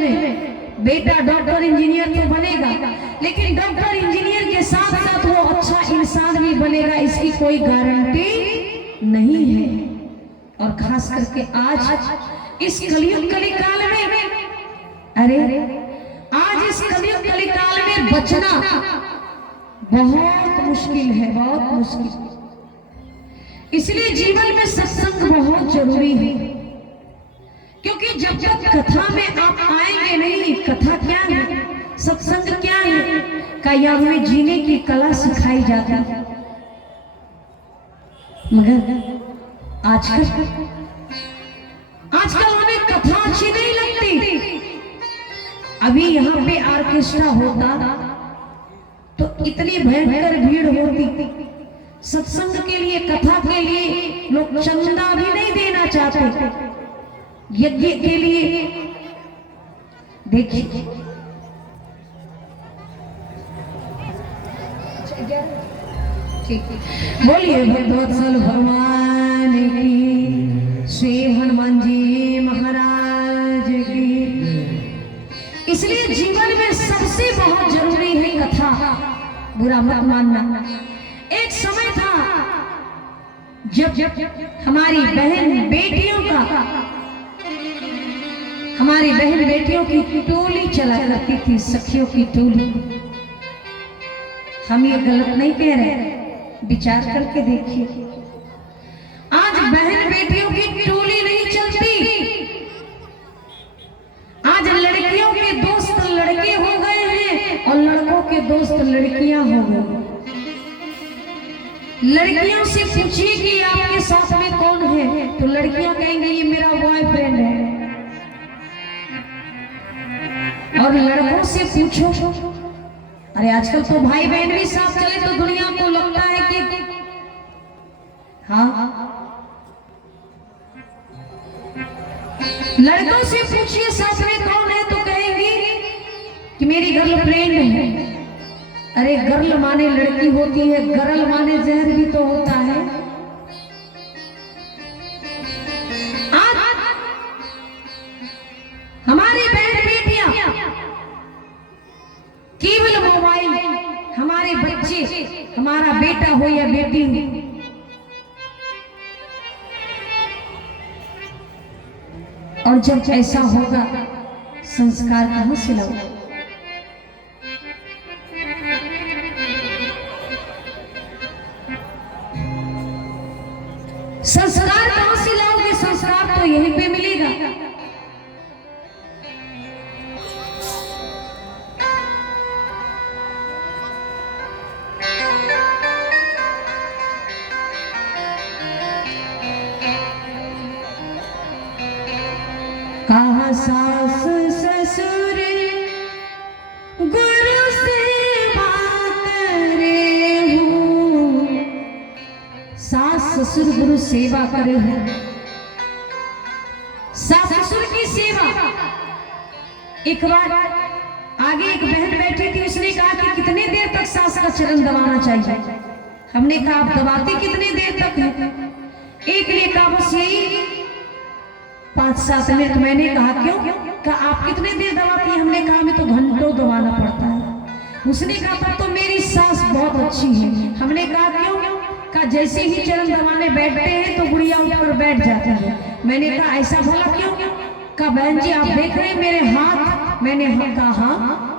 में बेटा doctor engineer तो बनेगा, लेकिन डॉक्टर इंजीनियर के साथ साथ वो अच्छा इंसान भी बनेगा, इसकी कोई गारंटी नहीं है। और खास करके आज इस कलयुग कलिकाल में, अरे आज इस कलयुग कलिकाल में बचना बहुत मुश्किल है, बहुत मुश्किल। इसलिए जीवन में सत्संग बहुत जरूरी है, क्योंकि जब तक कथा में आप आएंगे नहीं, कथा क्या है, सत्संग क्या है, क्या हमें जीने की कला सिखाई जाती है। मगर आजकल हमें कथा अच्छी नहीं लगती। अभी यहाँ पे ऑर्केस्ट्रा होता तो इतनी भयंकर भीड़ होती, सत्संग के लिए, कथा के लिए लोग चंदा भी नहीं देना चाहते, यज्ञ के लिए। देखिए बोलिए भक्तवत्सल भगवान की, श्री हनुमान जी महाराज की। इसलिए जीवन में सबसे बहुत जरूरी है कथा, बुरा मत मानना। एक समय था जब हमारी बहन बेटियों की टोली चला करती थी, सखियों की टोली। हम ये गलत नहीं कह रहे, विचार करके देखिए। आज बहन बेटियों की टोली नहीं चलती, आज लड़कियों के दोस्त लड़के हो गए हैं और लड़कों के दोस्त लड़कियां हो गई। लड़कियों से पूछिए कि आपके साथ में कौन है, तो लड़कियां कहेंगे ये मेरा बॉयफ्रेंड है। और लड़कों से पूछो, अरे आजकल तो भाई बहन भी साथ चले तो दुनिया को लगता है कि हाँ। लड़कों से पूछिए साथ में कौन है, तो कहेंगी कि मेरी गर्लफ्रेंड है। अरे गर्ल माने लड़की होती है, गर्ल माने जहर भी तो होता है। आज हमारी बहन बेटियां केवल मोबाइल, हमारे बच्चे, हमारा बेटा हो या बेटी हो, और जब ऐसा होगा संस्कार कहां से लाओगे? संस्कार कहां से लाओगे? संस्कार तो यहीं पे मिलेगा। कहा सास ससुर गुरु सेवा करे हूँ, सास ससुर गुरु सेवा करे हूँ। सास ससुर की सेवा। एक बार आगे एक बहन बैठी थी, उसने कहा कि कितने देर तक सास का चरण दबाना चाहिए। हमने कहा आप दबाते कितने देर तक है? एक ने कहा बस यही 5-7 मिनट। मैंने कहा क्यों? कहा आप कितने देर दबाती हैं? हमने कहा हमें तो घंटों दबाना पड़ता है। उसने कहा तब तो मेरी सास बहुत अच्छी है। हमने कहा क्यों? कहा जैसे ही चरण दबाने बैठते हैं तो गुड़िया उठकर बैठ जाती है। मैंने कहा ऐसा भला क्यों? कहा बहन जी आप देख रहे हैं मेरे हाथ? मैंने कहा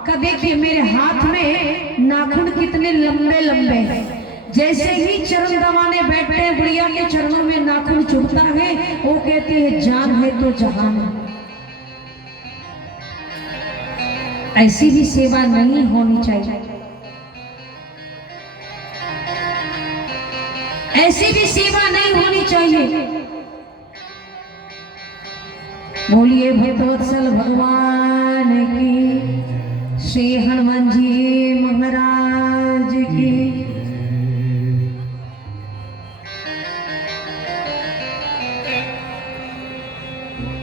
कहा देखिए मेरे हाथ में नाखून कितने लंबे लंबे हैं। जैसे ही चरण दबाने बैठते हैं गुड़िया के चरणों में नाखून चुभता है, वो कहती है जान है तो जहान है। ऐसी भी सेवा नहीं होनी चाहिए, ऐसी भी सेवा नहीं होनी चाहिए। बोलिए भक्तवत्सल भगवान की, श्री हनुमान जी महाराज की।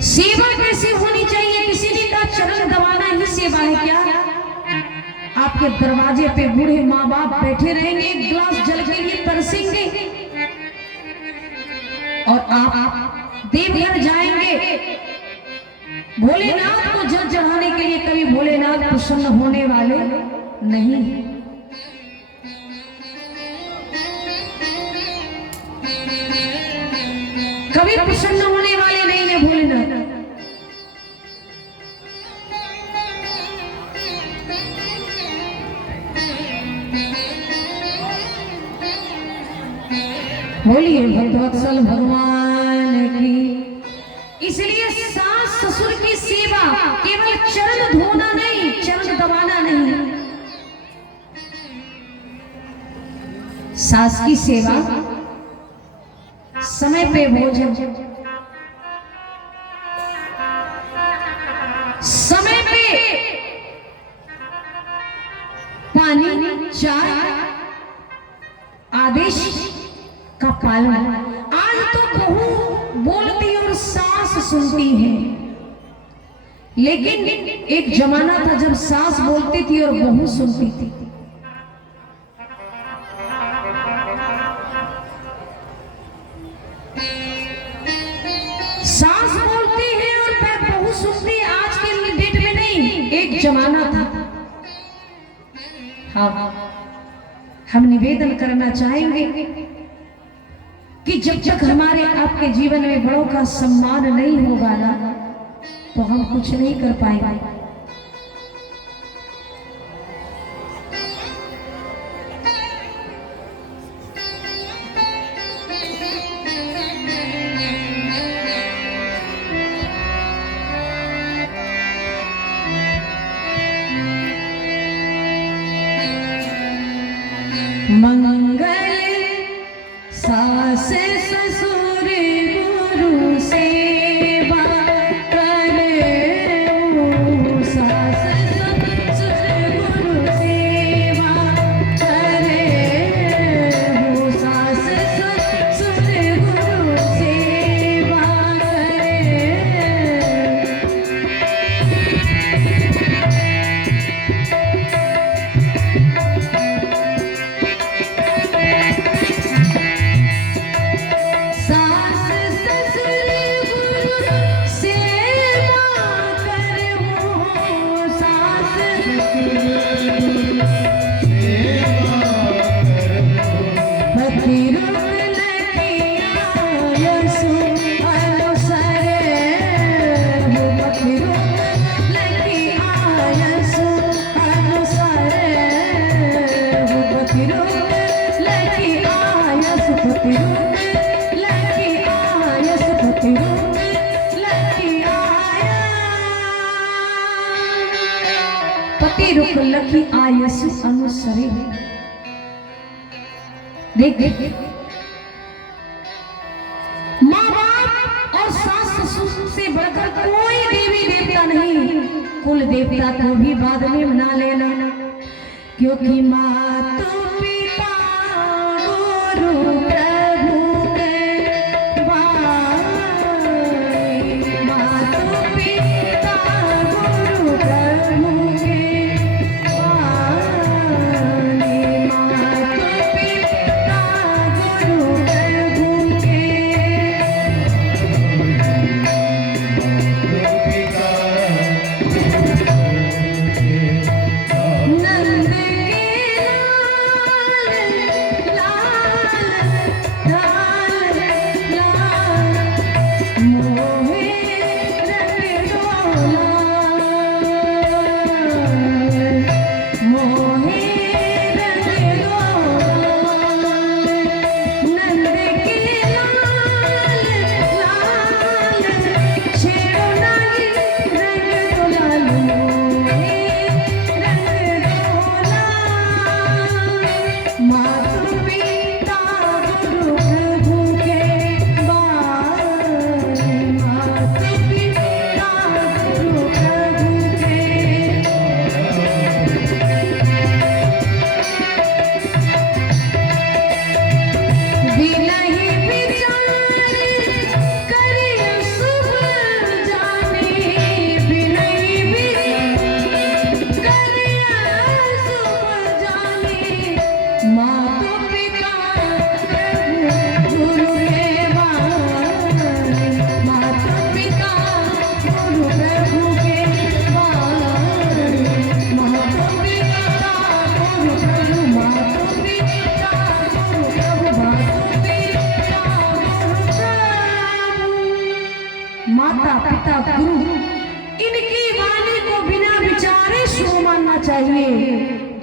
सेवा कैसे होनी चाहिए? किसी ने का चरण दबाना ही सेवा है क्या? आपके दरवाजे पे बूढ़े माँ बाप बैठे रहेंगे, एक गिलास जल के लिए तरसेंगे, और आप देवघर जाएंगे, भोलेनाथ को जल चढ़ाने प्रसन्न होने वाले नहीं हैं। कभी प्रसन्न होने वाले नहीं है भोलेनाथ। बोलिए भक्तवत्सल भगवान की। इसलिए सास ससुर की सेवा केवल चरण धोना नहीं, चरण दबाना नहीं, सास की सेवा समय पे भोजन, समय पे पानी, चाय, आदेश का पालन। आज तो बहू बोलती और सास सुनती है, लेकिन एक जमाना था जब सास बोलती थी और बहू सुनती थी। सास बोलती है और बहू सुनती है, आज के डेट में नहीं, एक जमाना था। हाँ, हम निवेदन करना चाहेंगे कि जब तक हमारे आपके जीवन में बड़ों का सम्मान नहीं होगा ना, तो हम कुछ नहीं कर पाएंगे। मंगल सास ससुर गुरु सेवा करे, सास ससुर गुरु सेवा करे, सास ससुर गुरु सेवा करे। पति रुक लखी आयस अनुसरे। देख माँ बाप और सास ससुर से बढ़कर कोई देवी देवता नहीं। कुल देवता को भी बाद में मना लेना, क्योंकि माँ तो पिता गुरु लाल की वाणी को बिना विचारे शुभ मानना चाहिए,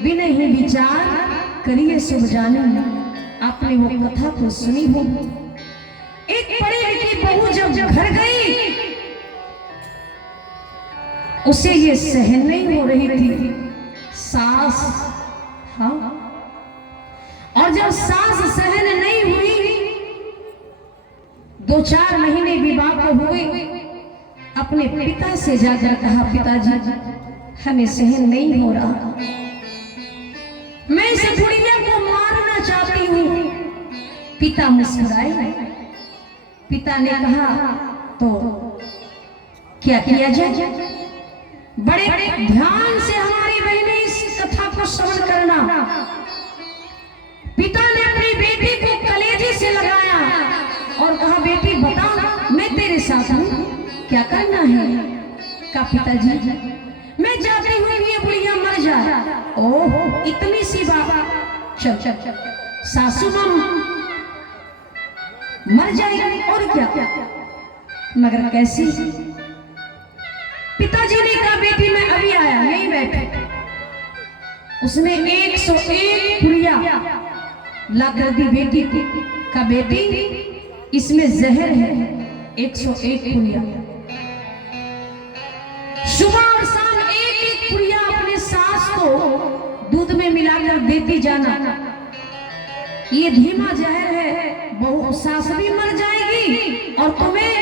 बिना ही विचार करिए शुभ जाने। आपने वो कथा को सुनी हो, एक पढ़ी लिखी बहू जब घर गई, उसे ये सहन नहीं हो रही थी सास, हाँ, और जब सास सहन नहीं हुई, 2-4 महीने विवाह को हुए, अपने पिता से जाकर कहा, पिताजी हमें सहन नहीं हो रहा, मैं इस बुढ़िया को मारना चाहती हूँ। पिता मुस्कुराए। पिता ने कहा, तो क्या किया जाए? बड़े ध्यान से हमारी बहनें इस कथा को श्रवण करना। पिता ने अपनी बेटी को कलेजे से लगाया और कहा, बेटी बता, मैं तेरे साथ हूँ, क्या करना है? कहा, पिताजी मैं चाहती हूँ ये बुढ़िया मर जाए। ओह, इतनी सी बात, चल चल चल, सासू माँ मर जाएगी और क्या, मगर कैसी? पिताजी ने कहा, बेटी मैं अभी आया, यही बैठे। उसने 101 पुड़िया ला कर दी बेटी को, कहा, बेटी इसमें जहर है, 101 पुड़िया। सुबह और शाम एक पुड़िया अपने सास को दूध में मिलाकर देती जाना। ये धीमा जहर है, बहू सास भी मर जाएगी और तुम्हें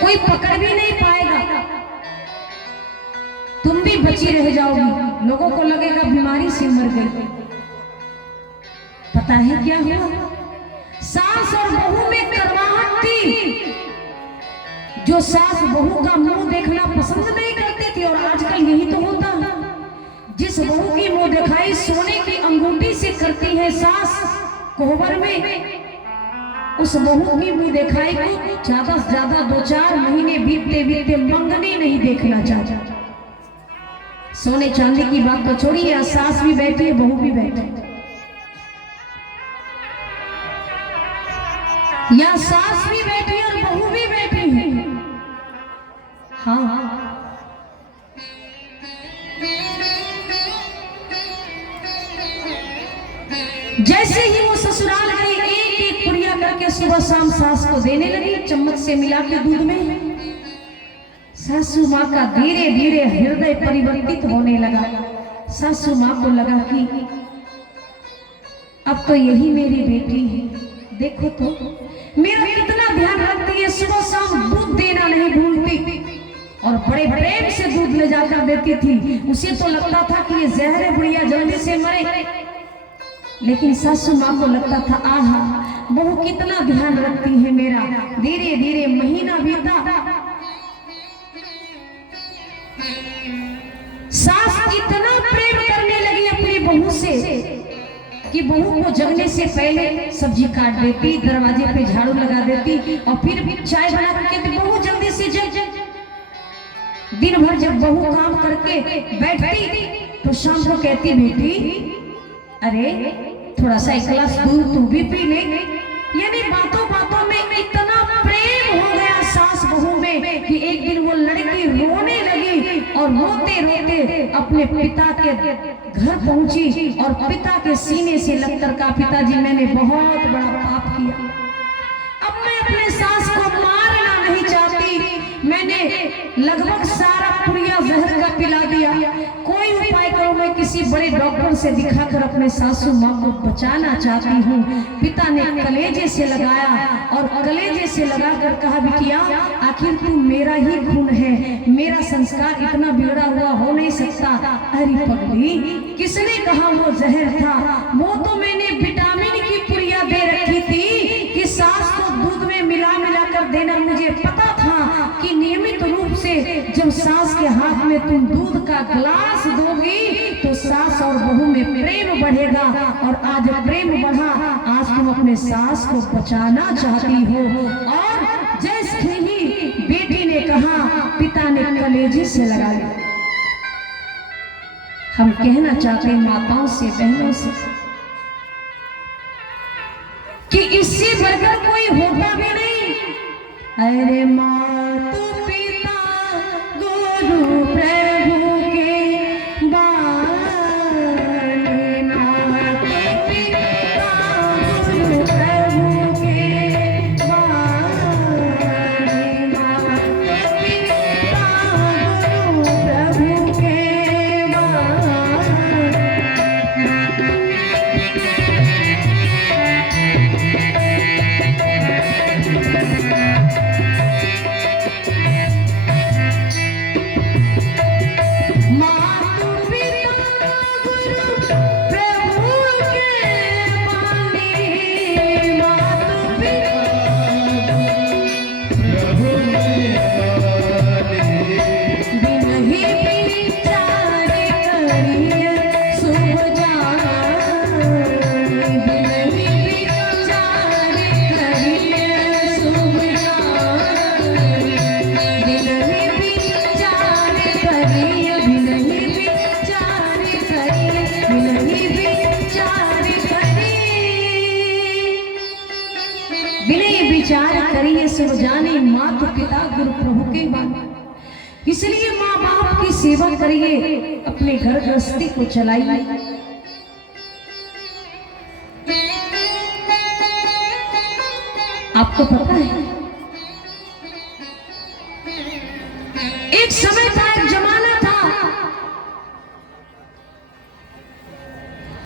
कोई पकड़ भी नहीं पाएगा, तुम भी बची रह जाओगी, लोगों को लगेगा बीमारी से मर गई। पता है क्या हुआ? सास और बहू में करवाहट थी। जो सास बहू का मुंह देखना पसंद नहीं करती थी, और आजकल यही तो होता है, जिस बहू की मुंह दिखाई सोने की अंगूठी से करती है सास कोहबर में, उस बहू की मुंह दिखाई को ज्यादा से ज्यादा 2-4 महीने बीतते बीतते मंगनी नहीं देखना चाहता। सोने चांदी की बात तो छोड़िए, सास भी बैठी है, बहू भी बैठी, या सास भी बैठी है और बहू भी बैठी है। हाँ, जैसे ही वो ससुराल गई, एक एक पुड़िया करके सुबह शाम सास को देने लगी, चम्मच से मिला के दूध में। सासू माँ का धीरे धीरे हृदय परिवर्तित होने लगा। सासू माँ को लगा कि अब तो यही मेरी बेटी है, देखो तो मेरा कितना ध्यान रखती है, सुबह शाम दूध देना नहीं भूलती, और बड़े प्रेम से दूध ले जाकर देती थी। उसे तो लगता था कि ये जहर है, बुढ़िया जल्दी से मरे, लेकिन सासू माँ को लगता था, आहा बहू कितना ध्यान रखती है मेरा। धीरे धीरे महीना बीता, सास इतना प्रेम करने लगी अपनी बहू से कि बहू को जगने से पहले सब्जी काट देती, दरवाजे पे झाड़ू लगा देती, और फिर चाय बना कर कहती, बहू जल्दी से जग। दिन भर जब बहू काम करके बैठती तो शाम को कहती, बेटी अरे थोड़ा सा एक गिलास दूध तू भी पी ले। यानी बातों बातों में इतना प्रेम हो गया सास बहू में कि एक दिन वो लड़की रोने लगी, और रोते रोते अपने पिता के घर पहुंची, और पिता के सीने से लगकर कहा, पिताजी मैंने बहुत बड़ा पाप किया, अब मैं अपने सास को मारना नहीं चाहती, मैंने लगभग सारा पुड़िया जहर का पिला दिया, कोई उपाय करो, मैं किसी बड़े डॉक्टर से दिखाकर अपने सासू माँ को बचाना चाहती हूँ। पिता ने कलेजे से लगाया, और कलेजे से लगाकर कहा, बिटिया आखिर तू मेरा ही खून है, मेरा संस्कार इतना बिगड़ा हुआ हो नहीं सकता। अरे पगली, किसने कहा वो जहर था? वो तो मैंने विटामिन की पुड़िया दे रखी थी कि सास को दूध में मिला मिला कर देना। मुझे पता था कि नियमित रूप से जब सास के हाथ में तुम दूध का गिलास दोगी तो सास और बहू में प्रेम बढ़ेगा, और आज प्रेम बढ़ा, आज तुम अपने सास को बचाना चाहती हो। और जैसे ही बेटी ने कहा, पिता ने कलेजे से लगा लिया। हम कहना चाहते हैं माताओं से, बहनों से, कि इससे बढ़कर कोई होता भी नहीं। अरे माँ तू विनय विचार करिए सब जाने, माता पिता गुरु प्रभु के बात। इसलिए माँ बाप की सेवा करिए, अपने घर गृहस्थी को चलाइए। आपको पता है